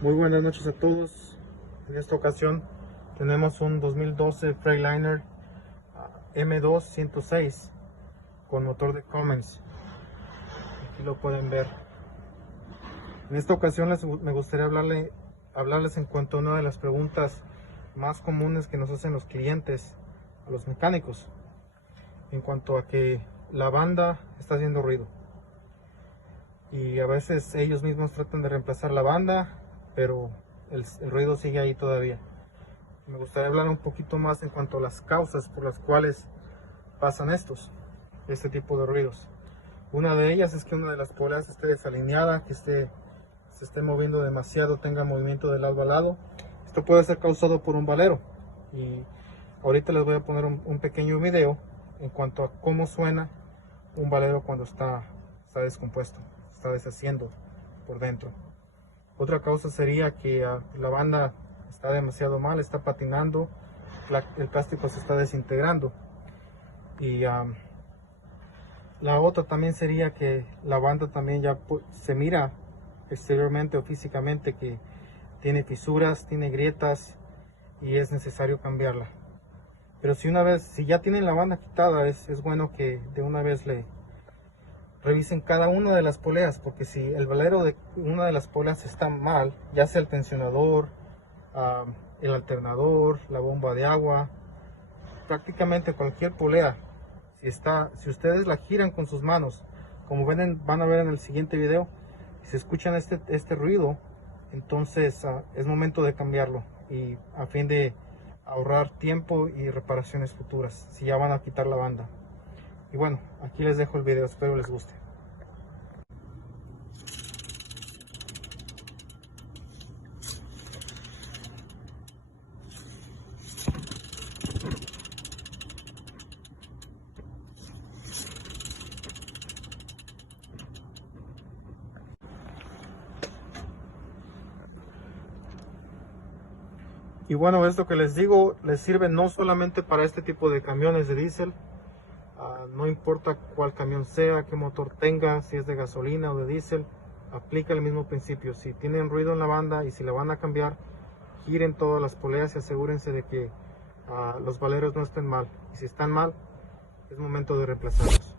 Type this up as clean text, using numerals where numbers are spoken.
Muy buenas noches a todos. En esta ocasión tenemos un 2012 Freightliner M2 106 con motor de Cummins. Aquí lo pueden ver. En esta ocasión me gustaría hablarles en cuanto a una de las preguntas más comunes que nos hacen los clientes a los mecánicos, en cuanto a que la banda está haciendo ruido. Y a veces ellos mismos tratan de reemplazar la banda, pero el ruido sigue ahí todavía. Me gustaría hablar un poquito más en cuanto a las causas por las cuales pasan este tipo de ruidos. Una de ellas es que una de las poleas esté desalineada, que se esté moviendo demasiado, tenga movimiento de lado a lado. Esto puede ser causado por un valero, y ahorita les voy a poner un pequeño video en cuanto a cómo suena un valero cuando está descompuesto, está deshaciendo por dentro. Otra causa sería que la banda está demasiado mal, está patinando, el plástico se está desintegrando. Y la otra también sería que la banda también ya se mira exteriormente o físicamente que tiene fisuras, tiene grietas y es necesario cambiarla. Pero si ya tienen la banda quitada, es bueno que de una vez revisen cada una de las poleas, porque si el valero de una de las poleas está mal, ya sea el tensionador, el alternador, la bomba de agua, prácticamente cualquier polea, si ustedes la giran con sus manos, como van a ver en el siguiente video, si escuchan este ruido, entonces es momento de cambiarlo, y a fin de ahorrar tiempo y reparaciones futuras, si ya van a quitar la banda. Y bueno, aquí les dejo el video, espero les guste. Y bueno, esto que les digo les sirve no solamente para este tipo de camiones de diésel. No importa cuál camión sea, qué motor tenga, si es de gasolina o de diésel, aplica el mismo principio. Si tienen ruido en la banda y si la van a cambiar, giren todas las poleas y asegúrense de que los valeros no estén mal. Y si están mal, es momento de reemplazarlos.